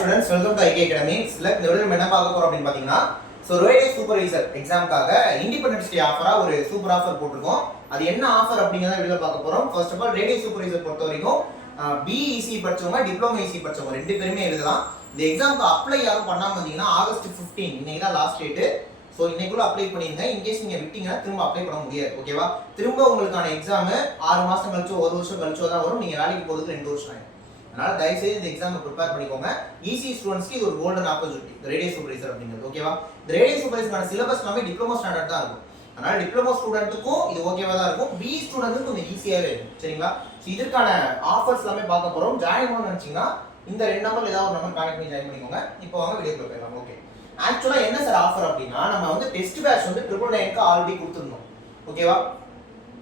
students, welcome to IK Academy. இந்த வீடியோல நம்ம என்ன பார்க்க போறோம் அப்படினு பாத்தீங்கன்னா ரேடியோ சூப்பர்வைசர் எக்ஸாம்க்காக இண்டிபெண்டன்ஸ் டே ஆஃபரா ஒரு சூப்பர் ஆஃபர் போட்டுருக்கோம். அது என்ன ஆஃபர் அப்படிங்கறத வீடியோல பார்க்க போறோம். First of all radio supervisor பொறுத்த வரைக்கும் பிஇசி படிச்சவங்க, டிப்ளமோ இசி படிச்சவங்க ரெண்டு பேருமே எழுதலாம். இந்த எக்ஸாம்க்கு அப்ளை யாரும் பண்ணாம இருந்தீங்கன்னா ஆகஸ்ட் 15 இன்னைக்கு தான் லாஸ்ட் டேட். சோ இன்னைக்குள்ள அப்ளை பண்ணிருங்க. இன் கேஸ் நீங்க விட்டீங்கன்னா திரும்ப அப்ளை பண்ண முடியாது. ஓகேவா? திரும்ப உங்களுக்கான எக்ஸாம் 6 மாசம் கழிச்சோ 1 வருஷம் கழிச்சோ தான் வரும். நீங்க வேலைக்கு போறதுக்கு 2 வருஷம் ஆகும். அதனால தயவு செய்து இந்த எக்ஸாமை ப்ரிப்பேர் பண்ணிக்கோங்க. ஈஸி ஸ்டூடண்ட்ஸ்க்கு இது ஒரு கோல்டன் ஆப்பர்ச்சுனிட்டி. இந்த ரேடியோ சூப்பர்வைசர் அப்படிங்கிறது ஓகேவா? இந்த ரேடியோ சூப்பர்வைசருக்கான சிலபஸ் எல்லாமே டிப்ளமோ ஸ்டாண்டர்ட் தான் இருக்கும். அதனால டிப்ளமோ ஸ்டூடெண்ட்டுக்கும் இது ஓகேவா தான் இருக்கும். பி ஸ்டூடெண்ட்டுக்கு கொஞ்சம் ஈஸியாவே இருக்கும். சரிங்களா? இதற்கான ஆஃபர்ஸ் எல்லாமே பார்க்க போறோம். ஜாயின் பண்ணணும்னு நினைச்சீங்கன்னா இந்த ரெண்டு நம்பர்ல ஏதாவது ஒரு நம்பர் கான்டாக்ட் பண்ணி ஜாயின் பண்ணிக்கோங்க. இப்போ வாங்க வீடியோக்குள்ள போயிடலாம். ஓகே, ஆக்சுவலா என்ன சார் ஆஃபர் அப்படின்னா, நம்ம வந்து டெஸ்ட் பேட்ச் வந்து 999க்கு ஆல்ரெடி கொடுத்துருந்தோம். ஓகேவா?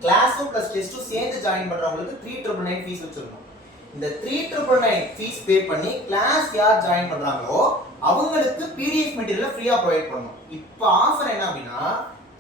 கிளாஸும் பிளஸ் டெஸ்ட்டும் சேர்ந்து ஜாயின் பண்றவங்களுக்கு 3999 ஃபீஸ் வச்சிருக்கோம். இந்த 3999 ஃபீஸ் பே பண்ணி கிளாஸ் யார் ஜாயின் பண்றாங்களோ அவங்களுக்கு பிடிஎஃப் மெட்டீரியல் ஃப்ரீயா ப்ரொவைட் பண்ணோம். இப்போ ஆஃபர் என்ன அப்படின்னா,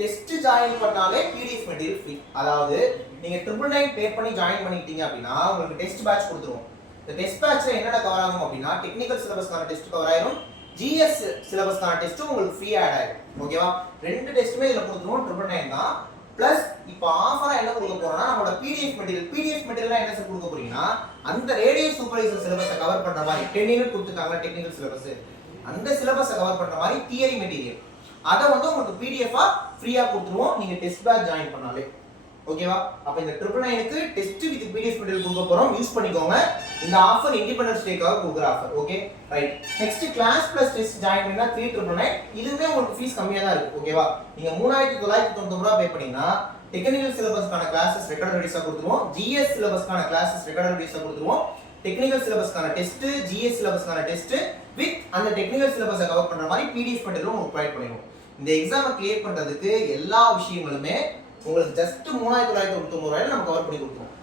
டெஸ்ட் ஜாயின் பண்ணாலே பிடிஎஃப் மெட்டீரியல் ஃப்ரீ. அதாவது நீங்க 999 பே பண்ணி ஜாயின் பண்ணிட்டீங்க அப்படின்னா உங்களுக்கு டெஸ்ட் பேட்ச் கொடுத்துருவோம். இந்த டெஸ்ட் பேட்ச்ல என்னென்ன கவர் ஆகும் அப்படின்னா, டெக்னிக்கல் சிலபஸ்க்கான டெஸ்ட் கவர் ஆயிரும், ஜிஎஸ் சிலபஸ்க்கான டெஸ்ட்டும் உங்களுக்கு ஃப்ரீ ஆட் ஆயிடும். ஓகேவா? ரெண்டு டெஸ்ட்டுமே இதுல கொடுத்துருவோம். 999 தான். பிளஸ் இப்போ ஆஃபரா என்ன கொடுக்க போறோம்னா, நம்மளோட பிடிஎஃப் மெட்டீரியல் என்ன சார் கொடுக்க போறீங்கன்னா, அந்த ரேடியோ சூப்பர்வைசர் சிலபஸை கவர் பண்ற மாதிரி 10 யூனிட் கொடுத்துருக்காங்க டெக்னிக்கல் சிலபஸ், அந்த சிலபஸை கவர் பண்ற மாதிரி தியரி மெட்டீரியல் அதை வந்து உங்களுக்கு பிடிஎஃபா ஃப்ரீயா கொடுத்துருவோம் நீங்க டெஸ்ட் பேட்ச் ஜாயின் பண்ணாலே. ஓகேவா? அப்ப இந்த 999க்கு டெஸ்ட் வித் பிடிஎஃப் மெட்டீரியல் கொடுக்க போறோம். யூஸ் பண்ணிக்கோங்க. இந்த ஆஃபர் இண்டிபெண்டன்ஸ் டேக்காக கொடுக்குற offer. Okay right. Next class plus test join பண்ணா 3999. இதுவே உங்களுக்கு ஃபீஸ் கம்மியா தான் இருக்கு. ஓகேவா? நீங்க 3999 ரூபாய் பே பண்ணீங்கன்னா டெக்னிக்கல் சிலபஸ்க்கான கிளாसेस ரெக்கார்டட் வீடியோஸா கொடுத்துருவோம், ஜிஎஸ் சிலபஸ்க்கான கிளாसेस ரெக்கார்டட் வீடியோஸா கொடுத்துருவோம், டெக்னிக்கல் சிலபஸ்க்கான டெஸ்ட், ஜிஎஸ் சிலபஸ்க்கான டெஸ்ட் வித் அந்த டெக்னிக்கல் சிலபஸை கவர் பண்ற மாதிரி பிடிஎஃப் மெட்டீரியலும் உங்களுக்கு ப்ரொவைட் பண்ணிடுவோம். இந்த எக்ஸாமை கிளியர் பண்றதுக்கு எல்லா விஷயங்களுமே உங்களுக்கு ஜஸ்ட் 3999 ரூபாயில நம்ம கவர் பண்ணி கொடுத்துருவோம்.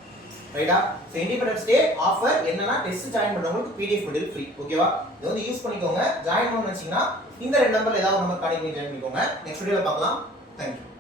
ரைட்டா? சோ இண்டிபெண்டன்ஸ் டே ஆஃபர் என்னன்னா, டெஸ்ட் ஜாயின் பண்றவங்களுக்கு பிடிஎஃப் மெட்டீரியல் ஃப்ரீ. ஓகேவா? இது வந்து யூஸ் பண்ணிக்கோங்க. ஜாயின் பண்ணனும்னு நினைச்சீங்கன்னா இந்த ரெண்டு நம்பர்ல ஏதாவது ஒரு நம்பர் கான்டாக்ட் பண்ணி ஜாயின் பண்ணிக்கோங்க. நெக்ஸ்ட் வீடியோல பார்க்கலாம். Thank you.